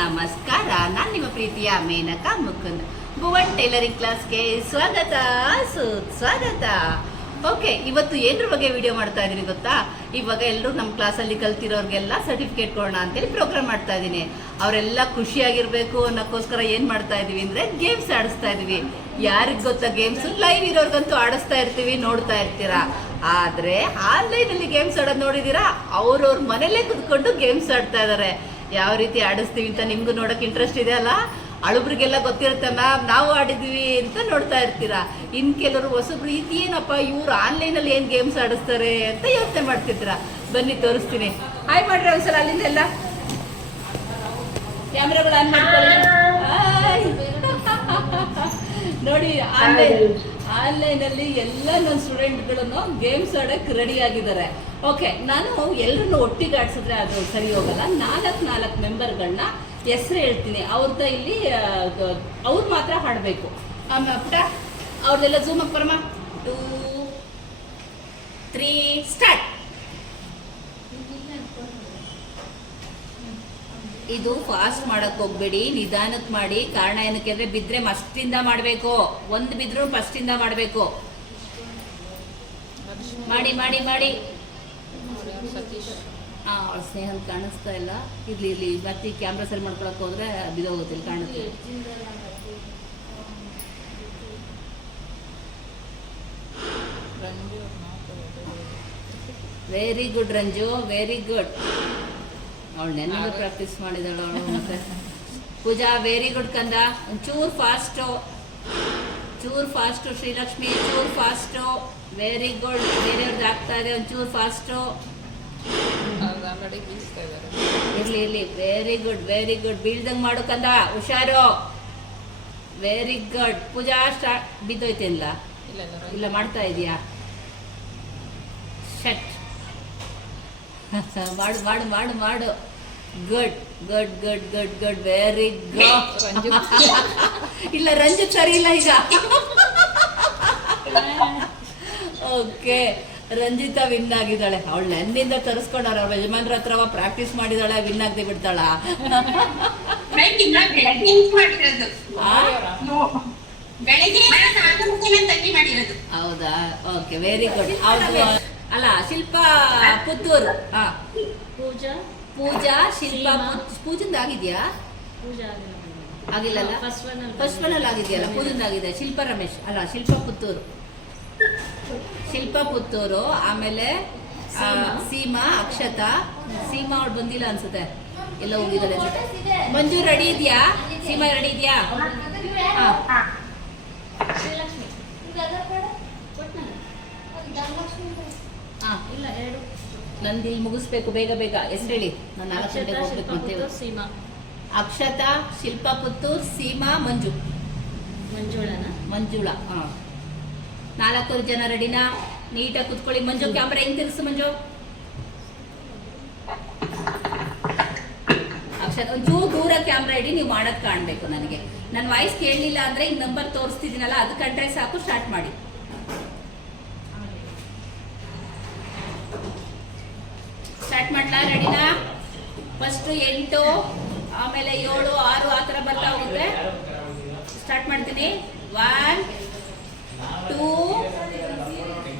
ನಮಸ್ಕಾರ. ನಾನು ನಿಮ್ಮ ಪ್ರೀತಿಯ ಮೇನಕಾ ಮುಕುಂದ್. ಭುವನ್ ಟೈಲರಿಂಗ್ ಕ್ಲಾಸ್ಗೆ ಸ್ವಾಗತ. ಸ್ವಾಗತ. ಓಕೆ, ಇವತ್ತು ಏನ್ರ ಬಗ್ಗೆ ವಿಡಿಯೋ ಮಾಡ್ತಾ ಇದೀನಿ ಗೊತ್ತಾ? ಇವಾಗ ಎಲ್ಲರೂ ನಮ್ಮ ಕ್ಲಾಸಲ್ಲಿ ಕಲ್ತಿರೋರ್ಗೆಲ್ಲ ಸರ್ಟಿಫಿಕೇಟ್ ಕೊಡೋಣ ಅಂತೇಳಿ ಪ್ರೋಗ್ರಾಮ್ ಮಾಡ್ತಾ ಇದ್ದೀನಿ ಅವರೆಲ್ಲ ಖುಷಿಯಾಗಿರ್ಬೇಕು ಅನ್ನೋಕ್ಕೋಸ್ಕರ ಏನು ಮಾಡ್ತಾ ಇದೀವಿ ಅಂದರೆ ಗೇಮ್ಸ್ ಆಡಿಸ್ತಾ ಇದೀವಿ. ಯಾರಿಗೆ ಗೊತ್ತಾ ಗೇಮ್ಸ್? ಲೈವ್ ಇರೋರ್ಗಂತೂ ಆಡಿಸ್ತಾ ಇರ್ತೀವಿ, ನೋಡ್ತಾ ಇರ್ತೀರಾ? ಆದರೆ ಆನ್ಲೈನಲ್ಲಿ ಗೇಮ್ಸ್ ಆಡೋದು ನೋಡಿದ್ದೀರಾ ಅವ್ರವ್ರ ಮನೇಲೇ ಕುತ್ಕೊಂಡು ಗೇಮ್ಸ್ ಆಡ್ತಾ ಇದ್ದಾರೆ ಯಾವ ರೀತಿ ಆಡಿಸ್ತೀವಿ ಅಂತ ನಿಮ್ಗೂ ನೋಡೋಕೆ ಇಂಟ್ರೆಸ್ಟ್ ಇದೆ ಅಲ್ಲ? ಅಳುಬ್ರಿಗೆಲ್ಲ ಗೊತ್ತಿರುತ್ತಲ್ಲ, ನಾವು ಆಡಿದ್ವಿ ಅಂತ ನೋಡ್ತಾ ಇರ್ತೀರಾ? ಇನ್ ಕೆಲವರು ಹೊಸಬ್ರು ಇದೇನಪ್ಪ, ಇವ್ರು ಆನ್ಲೈನಲ್ಲಿ ಏನ್ ಗೇಮ್ಸ್ ಆಡಿಸ್ತಾರೆ ಅಂತ ಯೋಚನೆ ಮಾಡ್ತಿರ್ತೀರಾ ಬನ್ನಿ, ತೋರಿಸ್ತೀನಿ. ಹಾಯ್ ಮಾಡ್ರಿ ಒಂದ್ಸಲ ಅಲ್ಲಿಂದ ಎಲ್ಲ ಕ್ಯಾಮ್ರಾಗಳು ಆನ್ ಮಾಡ್ಕೊಳ್ಳಿ. ನೋಡಿ ಆನ್ಲೈನ್ ಆನ್ಲೈನಲ್ಲಿ ಎಲ್ಲ ನನ್ನ ಸ್ಟೂಡೆಂಟ್ಗಳನ್ನು ಗೇಮ್ಸ್ ಆಡೋಕ್ಕೆ ರೆಡಿ ಆಗಿದ್ದಾರೆ. ಓಕೆ ನಾನು ಎಲ್ಲರನ್ನು ಒಟ್ಟಿಗೆ ಆಡಿಸಿದ್ರೆ ಅದು ಸರಿ ಹೋಗಲ್ಲ. ನಾಲ್ಕು ನಾಲ್ಕು ಮೆಂಬರ್ಗಳನ್ನ ಹೆಸರು ಹೇಳ್ತೀನಿ. ಅವ್ರದ್ದು ಇಲ್ಲಿ ಅವ್ರು ಮಾತ್ರ ಹಾಡಬೇಕು. ಆಮೇಲೆ ಪುಟ. ಅವ್ರದ್ದೆಲ್ಲ ಝೂಮ್ ಅಪ್ಪರಮ್ಮ ಟೂ ತ್ರೀ ಸ್ಟಾರ್ಟ್ ಇದು ಫಾಸ್ಟ್ ಮಾಡಕ್ ಹೋಗ್ಬೇಡಿ ನಿಧಾನಕ್ಕೆ ಮಾಡಿ. ಕಾರಣ ಏನಕ್ಕೆ ಅಂದ್ರೆ ಬಿದ್ರೆ ಮಸ್ತಿಂದ ಮಾಡಬೇಕು. ಒಂದು ಬಿದ್ರು ಫಸ್ಟಿಂದ ಮಾಡಬೇಕು. ಮಾಡಿ ಮಾಡಿ ಮಾಡಿ. ಸ್ನೇಹ ಕಾಣಿಸ್ತಾ ಇಲ್ಲ. ಇರ್ಲಿ ಇರ್ಲಿ. ಮತ್ತೆ ಕ್ಯಾಮ್ರಾ ಸರಿ ಮಾಡ್ಕೊಳಕ್ ಹೋದ್ರೆ ಬಿದೋಗುತ್ತೆ ಇಲ್ಲಿ ಕಾಣುತ್ತೆ. Very good Ranju. Very good ಅವಳು ನೆನ್ನೆ ಪ್ರಾಕ್ಟೀಸ್ ಮಾಡಿದಾಳು ಅವಳು ಮತ್ತೆ. ಪೂಜಾ ವೆರಿ ಗುಡ್ ಕಂದ. ಒಂಚೂರು ಫಾಸ್ಟು ಚೂರು ಫಾಸ್ಟು ಶ್ರೀಲಕ್ಷ್ಮಿ ಚೂರು ಫಾಸ್ಟು ವೆರಿ ಗುಡ್ ಬೇರೆಯವ್ರದ್ದು ಆಗ್ತಾ ಇದೆ ಒಂಚೂರು ಫಾಸ್ಟು ಇರ್ಲಿ ಇರ್ಲಿ. ವೆರಿ ಗುಡ್ ವೆರಿ ಗುಡ್ ಬೀಳ್ದಂಗ್ ಮಾಡು ಕಂದ. ಹುಷಾರು. ವೆರಿ ಗುಡ್ ಪೂಜಾ ಸ್ಟಾರ್ಟ್ ಬಿದ್ದೋಯ್ತಿಲ್ಲ ಇಲ್ಲ. ಮಾಡ್ತಾ ಇದೀಯಾ? ಮಾಡು ಮಾಡು ಮಾಡು ಮಾಡು. Good good good good good very good ಇಲ್ಲ ರಂಜಿತ್ ಸರಿ ಇಲ್ಲ ಈಗ. ಓಕೆ. ರಂಜಿತಾ ವಿನ್ ಆಗಿದ್ದಾಳೆ. ಅವಳು ನನ್ನಿಂದ ತರಿಸ್ಕೊಂಡಾರ. ಅವ್ರ ಯಜಮಾನ್ರ ಹತ್ರ ಪ್ರಾಕ್ಟೀಸ್ ಮಾಡಿದಾಳೆ ವಿನ್ ಆಗದೆ ಬಿಡ್ತಾಳ? ಹೌದಾ? ಓಕೆ ವೆರಿ ಗುಡ್ ಅವ್ರದ್ದು ಅಲ್ಲ ಶಿಲ್ಪ ಪುತ್ತೂರು. ಹಾ ಪೂಜಾ. ಪೂಜಾ ಶಿಲ್ಪ ಪೂಜಿಂದ ಆಗಿದೆಯಾ? ಪೂಜಾ ಆಗಿಲ್ಲಲ್ಲ ಫಸ್ಟ್ ಒನ್ ಅಲ್ಲಿ ಆಗಿದೆಯಲ್ಲ ಪೂಜಿಂದ ಆಗಿದೆ ಶಿಲ್ಪ ರಮೇಶ್. ಅಲ್ಲ ಶಿಲ್ಪ ಪುತ್ತೂರು. ಶಿಲ್ಪ ಪುತ್ತೂರು ಆಮೇಲೆ ಸೀಮಾ. ಅಕ್ಷತಾ. ಸೀಮಾ ಅವ್ರು ಬಂದಿಲ್ಲ ಅನ್ಸುತ್ತೆ. ಎಲ್ಲ ಹೋಗಿದ್ದಾರೆ ಮಂಜು ರೆಡಿ ಇದೆಯಾ? ಸೀಮಾ ರೆಡಿ ಇದೆಯಾ? ಹಾ ಶ್ರೀಲಕ್ಷ್ಮಿ ಹಾ ಇಲ್ಲ ಎರಡು. ನಂದು ಇಲ್ಲಿ ಮುಗಿಸ್ಬೇಕು ಬೇಗ ಬೇಗ. ಹೆಸರು ಹೇಳಿ? ನಾನು ನಾಲ್ಕು ಗಂಟೆಗೆ ಹೋಗ್ಬೇಕು ಸೀಮಾ. ಅಕ್ಷತಾ ಶಿಲ್ಪ ಪುತ್ತೂರ್ ಸೀಮಾ ಮಂಜು. ಮಂಜುಳನ? ಮಂಜುಳಾ ಹಾ. ನಾಲ್ಕು ಜನ ರೆಡಿನಾ? ನೀಟಾಗಿ ಕುತ್ಕೊಳ್ಳಿ. ಮಂಜು ಕ್ಯಾಮ್ರಾ ಹೆಂಗ್ ತಿರ್ಸು ಮಂಜು? ಅಕ್ಷತ ಒಂಚೂರು ದೂರ ಕ್ಯಾಮ್ರಾ ಇಡಿ ನೀವು ಮಾಡೋದ್ ಕಾಣ್ಬೇಕು ನನಗೆ. ನನ್ನ ವಾಯ್ಸ್ ಕೇಳಲಿಲ್ಲ ಅಂದ್ರೆ ಈಗ ನಂಬರ್ ತೋರಿಸ್ತಿದ್ದೀನಲ್ಲ ಅದು ಕಂಡ್ರೆ ಸಾಕು ಸ್ಟಾರ್ಟ್ ಮಾಡಿ ಸ್ಟಾರ್ಟ್ ಮಾಡ್ಲಾ ರೆಡಿನಾ ಫಸ್ಟ್ ಎಂಟು ಆಮೇಲೆ ಏಳು, ಆರು ಆ ಥರ ಬರ್ತಾ ಹೋಗುತ್ತೆ ಸ್ಟಾರ್ಟ್ ಮಾಡ್ತೀನಿ. One two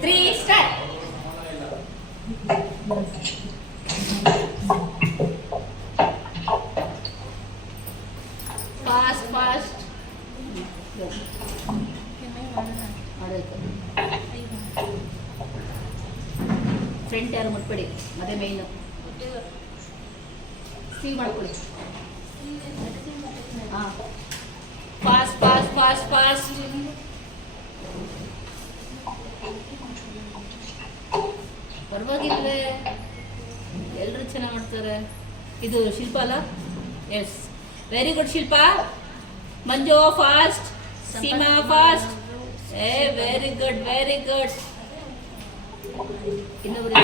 three start fast fast front ಯಾರು ಮುಟ್ಬೇಡಿ, ಅದೇ ಮೇಯ್ನು ಸೀವ್ ಮಾಡ್ಕೊಳ್ಳಿ ಹಾಂ ಪಾಸ್ ಪಾಸ್ ಪಾಸ್ ಫಾಸ್ಟ್ ಪರವಾಗಿಲ್ವೇ ಎಲ್ಲರೂ ಚೆನ್ನಾಗಿ ಮಾಡ್ತಾರೆ? ಇದು ಶಿಲ್ಪ ಅಲ್ಲ? Yes very good Shilpa. Manju fast Seema fast ಏ ವೆರಿ ಗುಡ್ ವೆರಿ ಗುಡ್ ಇನ್ನೊಬ್ರು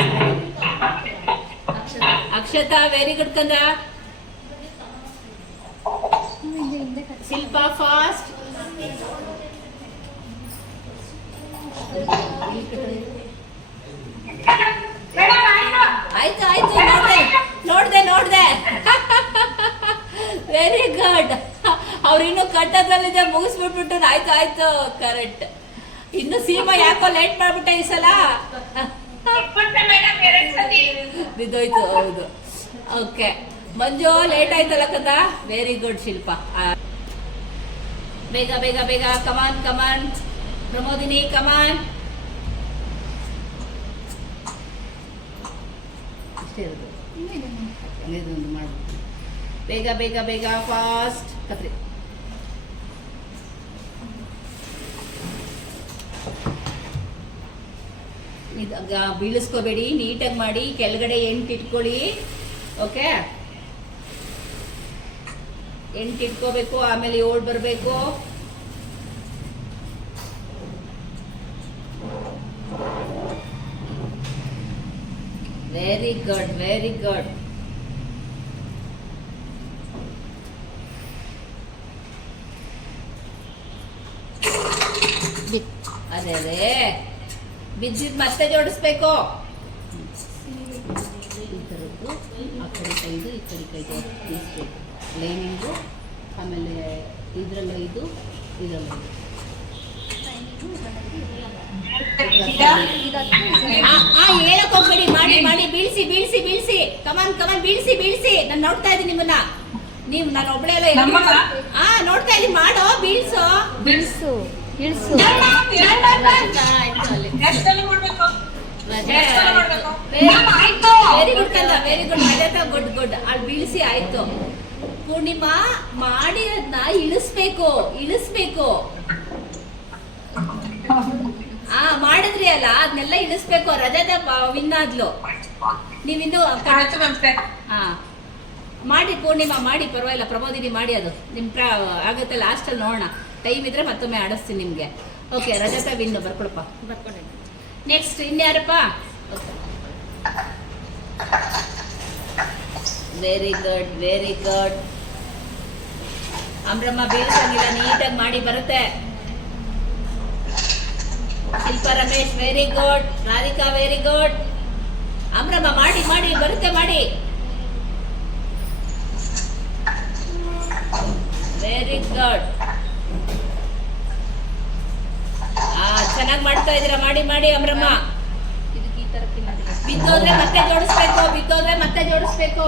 ಅಕ್ಷತಾ. ಅಕ್ಷತಾ ವೆರಿ ಗುಡ್ ಕಂದ. ಶಿಲ್ಪ ಫಾಸ್ಟ್. ಆಯ್ತು ಆಯ್ತು ನೋಡ್ದೆ ನೋಡ್ದೆ ನೋಡ್ದೆ. ವೆರಿ ಗುಡ್ ಅವ್ರು ಇನ್ನು ಕಟ್ಟದ್ರಲ್ಲಿದೆ ಮುಗಿಸ್ಬಿಟ್ಬಿಟ್ಟು ಆಯ್ತು ಆಯ್ತು ಕರೆಕ್ಟ್ ಇನ್ನು ಸೀಮಾ ಯಾಕೋ ಲೇಟ್ ಮಾಡ್ಬಿಟ್ಟೆ ಈ ಸಲ? ಬಿದ್ದೋಯ್ತು ಹೌದು. ಓಕೆ ಮಂಜು ಲೇಟ್ ಆಯ್ತಲ್ಲ ಕದ ವೆರಿ ಗುಡ್ ಶಿಲ್ಪ. ಬೇಗ ಬೇಗ ಬೇಗ. ಕಮಾನ್ ಕಮಾನ್ ಪ್ರಮೋದಿನಿ ಕಮಾನ್ ಬೇಗ ಬೇಗ ಬೇಗ ಫಾಸ್ಟ್ ಕತ್ರಿ. ಬೀಳಿಸ್ಕೋಬೇಡಿ. ನೀಟಾಗಿ ಮಾಡಿ. ಕೆಳಗಡೆ ಎಂಟು ಇಟ್ಕೊಳ್ಳಿ. ಓಕೆ ಎಂಟು ಇಟ್ಕೋಬೇಕು ಆಮೇಲೆ ಏಳು ಬರಬೇಕು. ವೆರಿ ಗುಡ್ ವೆರಿ ಗುಡ್ ಅದೇ ಅದೇ. ಬಿದ್ದಿದ್ ಮತ್ತೆ ಜೋಡಿಸ್ಬೇಕು. ಈ ಥರದ್ದು ಆ ಕಡೆ ಕೈದು ಈ ಕಡೆ ಕೈದು. ಇಸ್ಬೇಕು ಲೈನಿಂಗು ಆಮೇಲೆ ಇದರಲ್ಲೂ ಇದು ಇದರಲ್ಲೂ ಐದು ಆ ಆ, ಹೇಳಕ್ ಹೋಗ್ಬೇಡಿ ಮಾಡಿ ಮಾಡಿ ಬೀಳ್ಸಿ ಬೀಳ್ಸಿ ಬೀಳ್ಸಿ. ಕಮಾನ್ ಕಮಾನ್ ಬೀಳ್ಸಿ ಬೀಳ್ಸಿ. ನಾನು ನೋಡ್ತಾ ಇದ್ದೀನಿ ನಿಮ್ಮನ್ನ. ನೀವು ನಾನು ಒಬ್ಳೆ ಎಲ್ಲ? ಆ ನೋಡ್ತಾ ಇದ್ದೀನಿ ಮಾಡೋ ಬೀಳ್ಸೋ. ಇಳಿಸು. ವೆರಿ ಮ್ಯಾಮ್, ಆಯ್ತು very good very good good good. ಅಲ್ಲಿ ಬೀಳಿಸಿ ಆಯ್ತು. ಪೂರ್ಣಿಮಾ ಮಾಡಿರೋದ್ನ ಇಳಿಸ್ಬೇಕು ಇಳಿಸ್ಬೇಕು. ಆ ಮಾಡಿದ್ರಿ ಅಲ್ಲ ಅದನ್ನೆಲ್ಲ ಇಳಿಸ್ಬೇಕು ರಜದ ವಿನ್ ಆದ್ಲು. ಹಾ ಮಾಡಿ ಪೂರ್ಣಿಮಾ ಮಾಡಿ ಪರವಾಗಿಲ್ಲ ಪ್ರಮೋದಿನಿ ಮಾಡಿ ಅದು. ನಿಮ್ ಪ್ರ ಆಗುತ್ತೆ ಲಾಸ್ಟಲ್ಲಿ ನೋಡೋಣ. ಟೈಮ್ ಇದ್ರೆ ಮತ್ತೊಮ್ಮೆ ಆಡಿಸ್ತೀನಿ ನಿಮ್ಗೆ. ಓಕೆ ರಜತ ವಿನ್ ಬರ್ಕೊಳಪ್ಪ. ಬರ್ಕೊಂಡೆ ನೆಕ್ಸ್ಟ್ ಇನ್ಯಾರಪ್ಪ ವೆರಿ ಗುಡ್ ವೆರಿ ಗುಡ್ ಅಮ್ರಮ್ಮ ಬೀಳ್ಸಂಗಿಲ್ಲ ನೀಟಾಗಿ ಮಾಡಿ ಬರುತ್ತೆ. Shilpa Ramesh very good Radhika very good ಅಮ್ರಮ್ಮ ಮಾಡಿ ಮಾಡಿ ಬರುತ್ತೆ ಮಾಡಿ. ವೆರಿ ಗುಡ್ ಆ ಚೆನ್ನಾಗಿ ಮಾಡ್ತಾ ಇದ್ದೀರಾ? ಮಾಡಿ ಮಾಡಿ ಅಮ್ರಮ್ಮ. ಬಿದ್ದೋದ್ರೆ ಮತ್ತೆ ಜೋಡಿಸ್ಬೇಕು ಬಿದ್ದೋದ್ರೆ ಮತ್ತೆ ಜೋಡಿಸ್ಬೇಕು.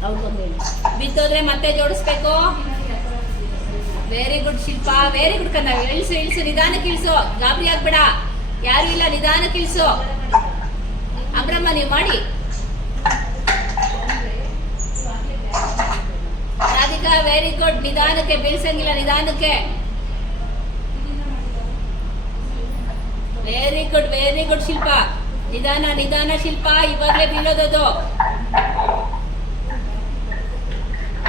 ಪಿನ್ ಮತ್ತೆ ಜೋಡಿಸ್ಬೇಕು? Very good Shilpa. Very good ಕನ್ನ ಇಳಿಸು ಇಳಿಸು. ನಿಧಾನಕ್ಕೆ ಇಳಿಸು. ಗಾಬರಿ ಆಗ್ಬೇಡ. ಯಾರು ಇಲ್ಲ. ನಿಧಾನಕ್ಕೆ ಇಳಿಸು. ಅಮ್ರಮ್ಮ ನೀವು ಮಾಡಿ. ರಾಧಿಕಾ ವೆರಿ ಗುಡ್ ನಿಧಾನಕ್ಕೆ, ಬೀಳ್ಸಂಗಿಲ್ಲ ನಿಧಾನಕ್ಕೆ. Very good very good Shilpa. ನಿಧಾನ ನಿಧಾನ, ಶಿಲ್ಪ. ಇವಾಗಲೇ ಬೀಳೋದದು.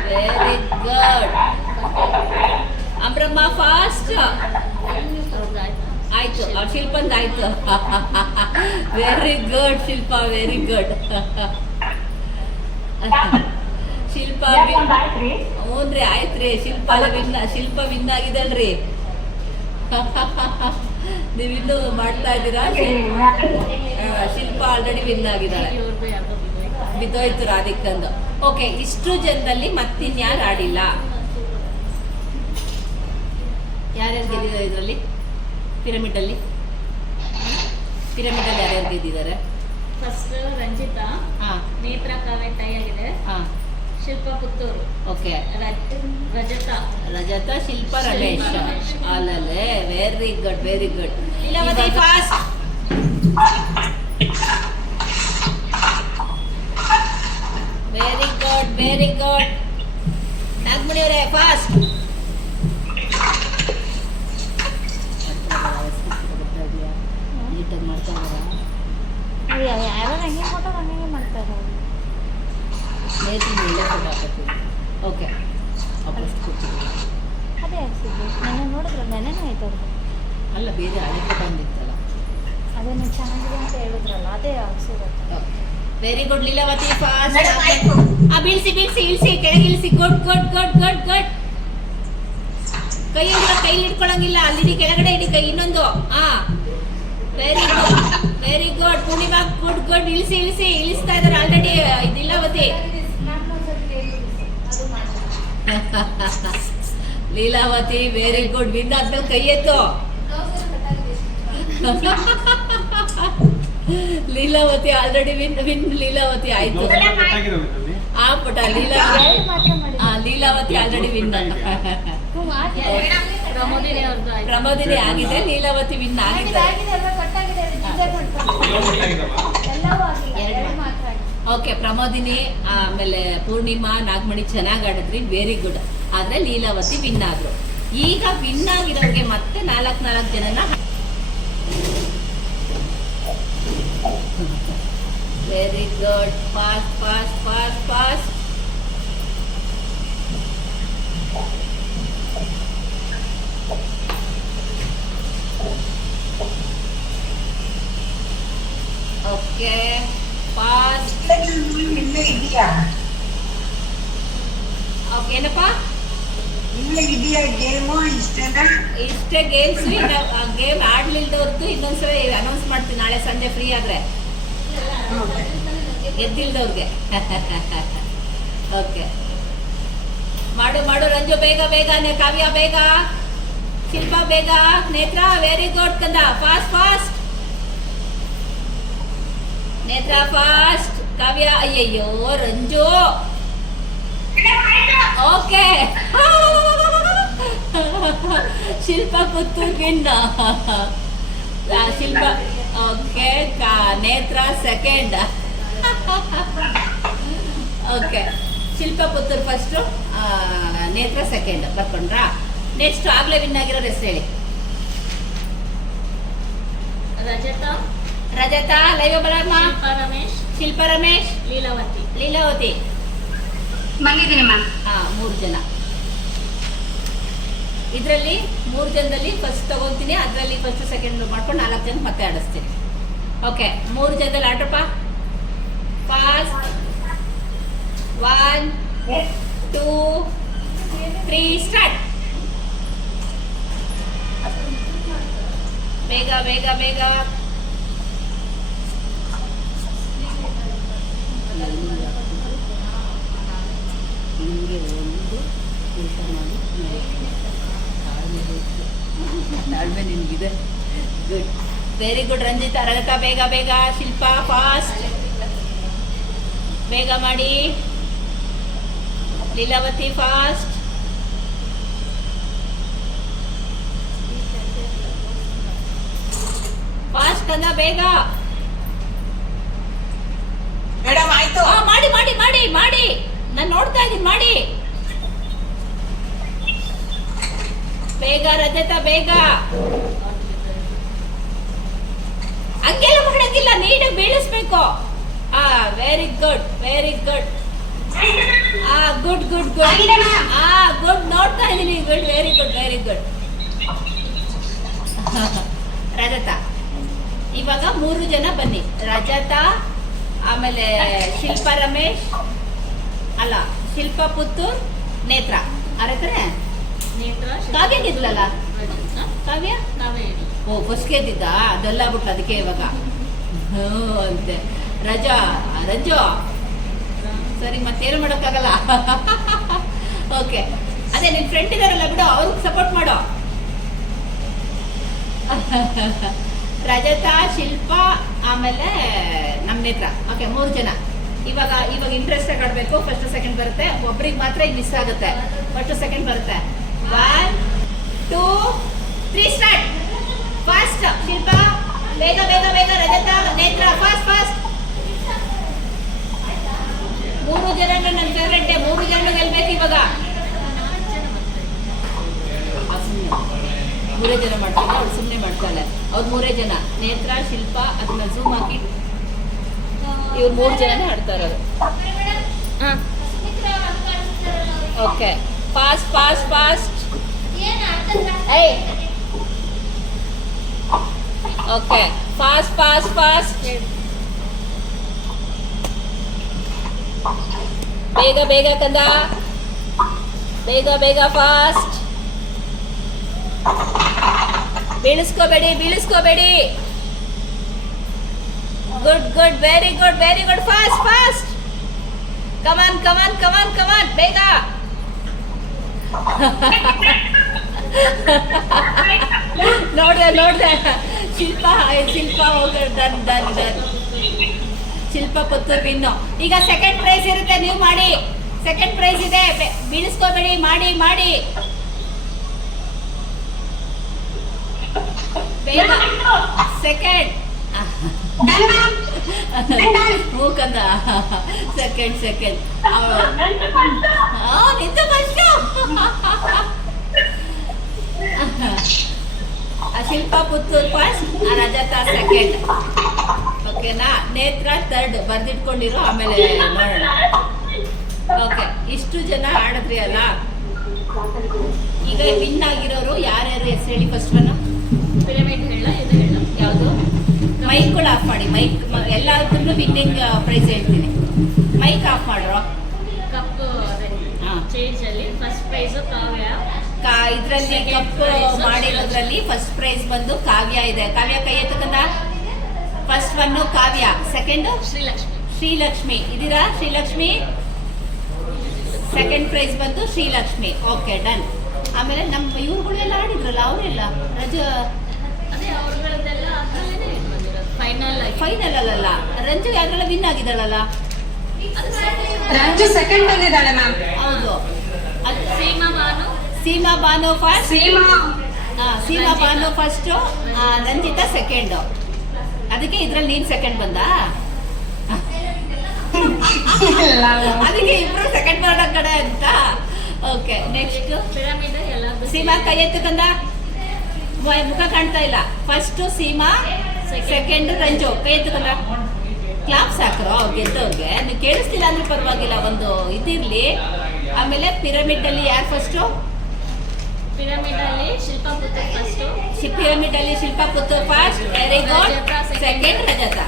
ವೆರಿ ಗುಡ್ ಅಮ್ರಮ್ಮ ಫಾಸ್ಟ್ ಆಯ್ತು ಶಿಲ್ಪಂದ್ ಆಯ್ತು very good Shilpa very good Shilpa ಹ್ಞೂನ್ರಿ ಆಯ್ತ್ರಿ ಶಿಲ್ಪ ವಿನ್ ಶಿಲ್ಪ ವಿನ್ ಆಗಿದಲ್ರಿ. ನೀವಿನ್ನೂ ಮಾಡ್ತಾ ಇದ್ದೀರಾ? ಶಿಲ್ಪ ಆಲ್ರೆಡಿ ವಿನ್ ಆಗಿದ್ದಾಳೆ. ಬಿದ್ದೋಯ್ತು ರಾಧಿಕಂದು. ಓಕೆ ಇಷ್ಟು ಜನದಲ್ಲಿ ಮತ್ತಿನ್ಯಾರು ಆಡಿಲ್ಲ? ಯಾರ್ಯಾರು ಗೆದ್ದಿದ್ದಾರೆ ಇದರಲ್ಲಿ? ಪಿರಮಿಡಲ್ಲಿ? ಅಲ್ಲಿ ಪಿರಮಿಡ್ ಅಲ್ಲಿ ಯಾರ್ಯಾರು ಗೆದ್ದಿದ್ದಾರೆ? ಫಸ್ಟ್ ರಂಜಿತಾ ಹಾ. ನೇತ್ರ ಕಾವ್ಯ ಟೈ ಆಗಿದೆ. ಹಾ. ಶಿಲ್ಪ ಪುತ್ತೂರು. ಓಕೆ. ರಜ- ರಜತ. ರಜತ ಶಿಲ್ಪ ರಮೇಶ್. ಅಲ್ಲಲ್ಲೇ very good very good Leelavathi fast very good very good Nagamani ಅವರೇ ಫಾಸ್ಟ್ ನೀಟಾಗಿ ಮಾಡ್ತಾ ಇದ್ದಾರಾ ಯಾರು ಹಂಗೆ ಫೋಟೋ ಹಂಗೆ ಮಾಡ್ತಾರೆ ನೇತಿ ಒಳ್ಳೆ ಫೋಟೋ ಹಾಕತ್ತೀವಿ ಓಕೆ ವಾಪಸ್ ಕೊಡ್ತೀವಿ ಅದೇ ಹಾಕ್ಸಿದ್ದು ನೆನ್ನೆ ನೋಡಿದ್ರೆ ನೆನೆನೇ ಆಯ್ತು ಅವ್ರದ್ದು ಅಲ್ಲ ಬೇರೆ ಹಳೆ ಫೋಟೋ ಬಂದಿತ್ತಲ್ಲ ಅದೇ ನೀವು ಚೆನ್ನಾಗಿದೆ ಅಂತ ಹೇಳಿದ್ರಲ್ಲ ಅದೇ ಹಾಕ್ಸಿರೋದು ವೆರಿ ಗುಡ್ ಲೀಲಾವತಿ ಫಾಸ್ಟ್. ಆ ಬೀಳ್ಸಿ ಬೀಳ್ಸಿ ಇಳಿಸಿ ಕೆಳಗೆ ಇಳಿಸಿ. Good good good good good. ಕೈ ಹಿಡಿದ ಕೈ ಹಿಡ್ಕೊಳಂಗಿಲ್ಲ. ಅಲ್ಲಿ ಕೆಳಗಡೆ ಇಡಿ ಕೈ ಇನ್ನೊಂದು. ಆ. Very good very good Poornima good good ಇಳಿಸಿ ಇಳಿಸಿ. ಇಳಿಸ್ತಾ ಇದಾರೆ ಆಲ್ರೆಡಿ ಇದು Leelavathi Leelavathi very good win ಆದ್ಮೇಲೆ ಕೈ ಎತ್ತು. Leelavathi already win win Leelavathi ಆಯ್ತು. ಆ ಪುಟ ಲೀಲಾ ಆ, ಲೀಲಾವತಿ ಆಲ್ರೆಡಿ ವಿನ್ ಪ್ರಮೋದಿನಿ ಅವ್ರದ್ದು ಆಯ್ತು. ಪ್ರಮೋದಿನಿ ಆಗಿದೆ ಲೀಲಾವತಿ ವಿನ್ ಆಗಿದೆ. ಓಕೆ ಪ್ರಮೋದಿನಿ ಆಮೇಲೆ ಪೂರ್ಣಿಮಾ ನಾಗಮಣಿ ಚೆನ್ನಾಗಿ ಆಡಿದ್ರಿ ವೆರಿ ಗುಡ್ ಆದ್ರೆ ಲೀಲಾವತಿ ವಿನ್ ಆದ್ರು. ಈಗ ವಿನ್ ಆಗಿರೋರಿಗೆ ಮತ್ತೆ ನಾಲ್ಕು ನಾಲ್ಕು ಜನನ very good fast fast fast fast okay fast okay ಇದೆಯಾ ಇಷ್ಟೇ ಗೇಮ್ಸ್ ಗೇಮ್ ಆಡ್ಲಿಲ್ದವ್ರದ್ದು ಇನ್ನೊಂದ್ಸಲ ಅನೌನ್ಸ್ ಮಾಡ್ತೀನಿ. ನಾಳೆ ಸಂಜೆ ಫ್ರೀ ಆದ್ರೆ. ಗೆದ್ದಿಲ್ದವ್ರಿಗೆ ಓಕೆ. ಮಾಡು ಮಾಡು, ರಂಜು, ಬೇಗ ಬೇಗ ಕಾವ್ಯ, ಬೇಗ. ಶಿಲ್ಪ, ಬೇಗ. ನೇತ್ರ ವೆರಿ ಗುಡ್ ಕಂದ. Fast fast Netra fast Kavya, ಅಯ್ಯಯ್ಯೋ, ರಂಜು. ಓಕೆ. ಶಿಲ್ಪ ಕೂತು win Shilpa. Okay Netra second okay Shilpa Puttur first Netra second ಬರ್ಕೊಂಡ್ರಾ next ಆಗ್ಲೇ ವಿನ್ ಆಗಿರೋ ಹೆಸರು ಹೇಳಿ. ರಜತ ರಜತ ಲೈವ ಬರಮ್ಮ. ರಮೇಶ್ ಶಿಲ್ಪ ರಮೇಶ್. ಲೀಲಾವತಿ. ಲೀಲಾವತಿ. ಬಂದಿದ್ದೀನಿ ಮ್ಯಾಮ್. ಹಾ ಮೂರು ಜನ. ಇದರಲ್ಲಿ ಮೂರು ಜನದಲ್ಲಿ ಫಸ್ಟ್ ತಗೊಂತೀನಿ ಅದರಲ್ಲಿ ಫಸ್ಟ್ ಸೆಕೆಂಡ್ ಮಾಡ್ಕೊಂಡು ನಾಲ್ಕು ಜನ ಮತ್ತೆ ಆಡಿಸ್ತೀನಿ. ಓಕೆ ಮೂರು ಜನದಲ್ಲಿ ಆಡ್ರಪ್ಪ. Fast one two three start ಬೇಗ ಬೇಗ ಬೇಗ. ಒಂದು ಊಟ ಮಾಡಿ. ತಾಳ್ಮೆ ನಿನಗಿದೆ. Good very good Ranjitha. ಅರಳಕ ಬೇಗ ಬೇಗ. ಶಿಲ್ಪ ಫಾಸ್ಟ್ ಬೇಗ ಮಾಡಿ. ಲೀಲಾವತಿ ಫಾಸ್ಟ್ ಫಾಸ್ಟ್ ಕಂದ ಬೇಗ. ಮೇಡಮ್ ಆಯ್ತು. ಮಾಡಿ ಮಾಡಿ ಮಾಡಿ ಮಾಡಿ. ನಾನು ನೋಡ್ತಾ ಇದ್ದೀನಿ ಮಾಡಿ. ಬೇಗ, ರಜತ, ಬೇಗ. ಹಂಗೆಲ್ಲ ಮಾಡಂಗಿಲ್ಲ ನೀಟಾಗಿ ಬೀಳಿಸ್ಬೇಕು. ಆ ವೆರಿ ಗುಡ್ ವೆರಿ ಗುಡ್ ಆ ಗುಡ್ ಗುಡ್ ಗುಡ್ ಆ ಗುಡ್ ನೋಡ್ತಾ ಇದ್ದೀನಿ good very good very good Rajata, ಇವಾಗ ಮೂರು ಜನ ಬನ್ನಿ. ರಜತ, ಆಮೇಲೆ ಶಿಲ್ಪ ರಮೇಶ್, ಅಲ್ಲ, ಶಿಲ್ಪ ಪುತ್ತೂರ್, ನೇತ್ರ. ಶಿಲ್ಪ ಕಾವ್ಯ ಗೆದ್ಲಲ್ಲ ರಜತ ಕಾವ್ಯ? ಓ ಫಸ್ಟ್ ಗೆದ್ದಿದ್ದ ಅದೆಲ್ಲ ಬಿಟ್ಲು ಅದಕ್ಕೆ ಇವಾಗ. ಹ್ಞೂ ಅಂತೆ. ರಜಾ ರಜು. ಸರಿ ಮತ್ತೇನು ಮಾಡೋಕ್ಕಾಗಲ್ಲ? ಓಕೆ ಅದೇ ನಿನ್ ಫ್ರೆಂಡ್ ಇದಾರಲ್ಲ ಬಿಡು ಅವ್ರಿಗೆ ಸಪೋರ್ಟ್ ಮಾಡೋ. ರಜತ ಶಿಲ್ಪ ಆಮೇಲೆ ನಮ್ಮ ನೇತ್ರ. ಓಕೆ ಮೂರು ಜನ. ಇವಾಗ ಇವಾಗ ಇಂಟ್ರೆಸ್ಟ್ ಆಡಬೇಕು ಫಸ್ಟ್ ಸೆಕೆಂಡ್ ಬರುತ್ತೆ. ಒಬ್ರಿಗೆ ಮಾತ್ರ ಈಗ ಮಿಸ್ ಆಗುತ್ತೆ. ಫಸ್ಟ್ ಸೆಕೆಂಡ್ ಬರುತ್ತೆ. One two three start fast Shilpa ಬೇಗ ಬೇಗ ಬೇಗ ರಜತ ನೇತ್ರ ಫಾಸ್ಟ್ ಫಾಸ್ಟ್ ಮೂರು ಜನ ನನ್ನ ಫೇವ್ರೆಟ್ ಮೂರು ಜನ ಗೆಲ್ಬೇಕು ಇವಾಗ. ಮೂರೇ ಜನ ಮಾಡ್ತಾನೆ ಅವ್ರು ಸುಮ್ಮನೆ ಮಾಡ್ತಾಳೆ ಅವ್ರು ಮೂರೇ ಜನ ನೇತ್ರ ಶಿಲ್ಪ ಅದನ್ನ ಝೂಮ್ ಹಾಕಿ. ಇವ್ರು ಮೂರು ಜನನೇ ಆಡ್ತಾ ಇರೋದು. ಓಕೆ ಫಾಸ್ಟ್ ಫಾಸ್ಟ್ ಫಾಸ್ಟ್ ಏಯ್ ಓಕೆ ಫಾಸ್ಟ್ ಫಾಸ್ಟ್ ಫಾಸ್ಟ್ ಬೇಗ ಬೇಗ ಕಂದ ಬೇಗ ಬೇಗ ಫಾಸ್ಟ್ ಬೀಳಿಸ್ಕೋಬೇಡಿ ಬೀಳಿಸ್ಕೋಬೇಡಿ good good very good very good fast fast come on come on come on come on ಬೇಗ ನೋಡ್ದೆ ನೋಡ್ದೆ. ಶಿಲ್ಪ ಶಿಲ್ಪ ಹೋಗ done done done Shilpa Puttur ಬಿನ್ನು ಈಗ ಸೆಕೆಂಡ್ ಪ್ರೈಸ್ ಇರುತ್ತೆ ನೀವು ಮಾಡಿ. ಸೆಕೆಂಡ್ ಪ್ರೈಸ್ ಇದೆ. ಬೀಳಿಸ್ಕೋಬೇಡಿ ಮಾಡಿ ಮಾಡಿ. ಬೇಗ. ಸೆಕೆಂಡ್ ಮೂಕಂದ ಸೆಕೆಂಡ್ ಸೆಕೆಂಡ್ ನಿಂತು first Shilpa Puttur first Rajata second ಓಕೆನಾ ನೇತ್ರ ಥರ್ಡ್ ಬರ್ದಿಟ್ಕೊಂಡಿರೋ ಆಮೇಲೆ ನೋಡೋಣ ಓಕೆ ಇಷ್ಟು ಜನ ಆಡಿದ್ರಿ ಅಲ್ಲ? ಈಗ ವಿನ್ ಆಗಿರೋರು ಯಾರ್ಯಾರು ಹೆಸರು ಹೇಳಿ ಫಸ್ಟ್ ಬನ್ನು ಪಿರಮಿಡ್ ಹೇಳ ಇದು ಹೇಳ. ಯಾವುದು? ಮೈಕ್ಗಳು ಆಫ್ ಮಾಡಿ ಮೈಕ್ ಎಲ್ಲಾದ್ರೂ ವಿನ್ನಿಂಗ್ ಪ್ರೈಸ್ ಹೇಳ್ತೀನಿ. ಮೈಕ್ ಆಫ್ ಮಾಡ್ರೋ? ಕಪ್ ಹಾಂ. ಚೇಂಜ್ ಅಲ್ಲಿ ಫಸ್ಟ್ ಪ್ರೈಸ್ ಕಾವ್ಯ. ಕಾ ಇದ್ರಲ್ಲಿ ಕಪ್ ಮಾಡಿರೋದ್ರಲ್ಲಿ ಫಸ್ಟ್ ಪ್ರೈಸ್ ಬಂದು ಕಾವ್ಯ ಇದೆ. ಕಾವ್ಯ ಕೈ ಎತ್ತಕಂತ first one Kavya. Second Srilakshmi. Srilakshmi. ಇದೀರಾ ಶ್ರೀಲಕ್ಷ್ಮಿ? ಸೆಕೆಂಡ್ ಪ್ರೈಸ್ ಬಂದು ಶ್ರೀಲಕ್ಷ್ಮಿ. ಓಕೆ ಡನ್ ಆಮೇಲೆ ನಮ್ಮ ಇವ್ರುಗಳು ಎಲ್ಲ ಆಡಿದ್ರಲ್ಲ ಅವರೆಲ್ಲ? ರಜ ಫೈನಲ್ ಫೈನಲ್ ಅಲ್ಲಲ್ಲ. ರಂಜು ಯಾವ್ದ್ರಲ್ಲ ವಿನ್ ಆಗಿದ್ದಾಳಲ್ಲ. ರಂಜು ಸೆಕೆಂಡ್ ಬಂದಿದ್ದಾಳೆ ಮ್ಯಾಮ್ ಹೌದು. ಅದು Seema Banu Seema Banu first Seema. Seema Banu first Ranjitha second ಅದಕ್ಕೆ ಇದ್ರಲ್ಲಿ ನೀನ್ ಸೆಕೆಂಡ್ ಬಂದ? ಅದಕ್ಕೆ ಇಬ್ರು ಸೆಕೆಂಡ್ ಬರೋದ ಕಡೆ ಅಂತ. ಓಕೆ ನೆಕ್ಸ್ಟ್ ಸೀಮಾ ಕೈ ಎತ್ತು ಕಂದ? ಮುಖ ಕಾಣ್ತಾ ಇಲ್ಲ. First Seema second Ranju. ಕೈ ಎತ್ತಕಂದ ಕ್ಲಾಪ್ ಸಾಕ್ರೋ ಗೆದ್ದವ್ರಿಗೆ ನೀವು ಕೇಳಿಸ್ತಿಲ್ಲ ಅಂದ್ರೆ ಪರವಾಗಿಲ್ಲ. ಒಂದು ಇದಿರ್ಲಿ. ಆಮೇಲೆ ಪಿರಮಿಡ್ ಅಲ್ಲಿ ಯಾರು ಫಸ್ಟು ಪಿರಮಿಡ್ ಅಲ್ಲಿ ಶಿಲ್ಪ ಪುತ್ರ ಫಸ್ಟ್ ಪಿರಮಿಡ್ ಅಲ್ಲಿ Shilpa Puttur first. Second Rajatha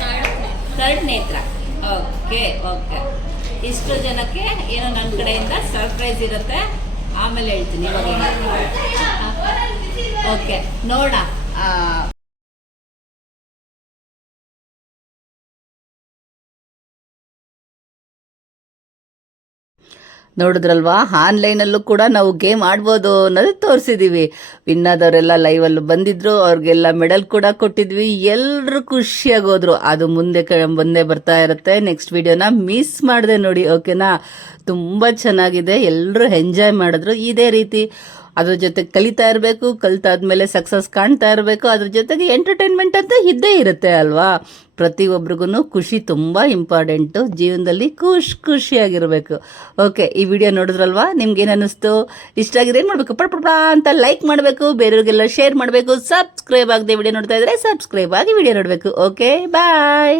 third third Netra okay okay ಇಷ್ಟು ಜನಕ್ಕೆ ಏನೋ ನನ್ನ ಕಡೆಯಿಂದ ಸರ್ಪ್ರೈಸ್ ಇರುತ್ತೆ. ಆಮೇಲೆ ಹೇಳ್ತೀನಿ ಇವಾಗ. ಓಕೆ ನೋಡೋಣ. ನೋಡಿದ್ರಲ್ವಾ? ಆನ್ಲೈನಲ್ಲೂ ಕೂಡ ನಾವು ಗೇಮ್ ಆಡ್ಬೋದು ಅನ್ನೋದು ತೋರಿಸಿದ್ದೀವಿ ವಿನ್ನಾದವರೆಲ್ಲ ಲೈವಲ್ಲಿ ಬಂದಿದ್ರು, ಅವ್ರಿಗೆಲ್ಲ ಮೆಡಲ್ ಕೂಡ ಕೊಟ್ಟಿದ್ವಿ. ಎಲ್ಲರೂ ಖುಷಿಯಾಗಿ ಹೋದ್ರು ಅದು ಮುಂದೆ ಮುಂದೆ ಬರ್ತಾ ಇರುತ್ತೆ. ನೆಕ್ಸ್ಟ್ ವಿಡಿಯೋನ ಮಿಸ್ ಮಾಡಿದೆ ನೋಡಿ, ಓಕೆನಾ? ತುಂಬ ಚೆನ್ನಾಗಿದೆ. ಎಲ್ಲರೂ ಎಂಜಾಯ್ ಮಾಡಿದ್ರು. ಇದೇ ರೀತಿ ಅದ್ರ ಜೊತೆ ಕಲಿತಾ ಇರಬೇಕು. ಕಲಿತಾದ್ಮೇಲೆ ಸಕ್ಸಸ್ ಕಾಣ್ತಾ ಇರಬೇಕು. ಅದ್ರ ಜೊತೆಗೆ ಎಂಟರ್ಟೈನ್ಮೆಂಟ್ ಅಂತ ಇದ್ದೇ ಇರುತ್ತೆ ಅಲ್ವಾ? ಪ್ರತಿಯೊಬ್ಬರಿಗೂ ಖುಷಿ ತುಂಬ ಇಂಪಾರ್ಟೆಂಟು. ಜೀವನದಲ್ಲಿ ಖುಷ್ ಖುಷಿಯಾಗಿರಬೇಕು. ಓಕೆ, ಈ ವಿಡಿಯೋ ನೋಡಿದ್ರಲ್ವಾ? ನಿಮ್ಗೇನು ಅನ್ನಿಸ್ತು ಇಷ್ಟ ಆಗಿದೆ ಏನು ಮಾಡಬೇಕು? ಪಡ ಪಡ ಅಂತ ಲೈಕ್ ಮಾಡಬೇಕು. ಬೇರೆಯವ್ರಿಗೆಲ್ಲ ಶೇರ್ ಮಾಡಬೇಕು. ಸಬ್ಸ್ಕ್ರೈಬ್ ಆಗದೆ ವಿಡಿಯೋ ನೋಡ್ತಾ ಇದ್ರೆ ಸಬ್ಸ್ಕ್ರೈಬ್ ಆಗಿ ವಿಡಿಯೋ ನೋಡಬೇಕು. Okay bye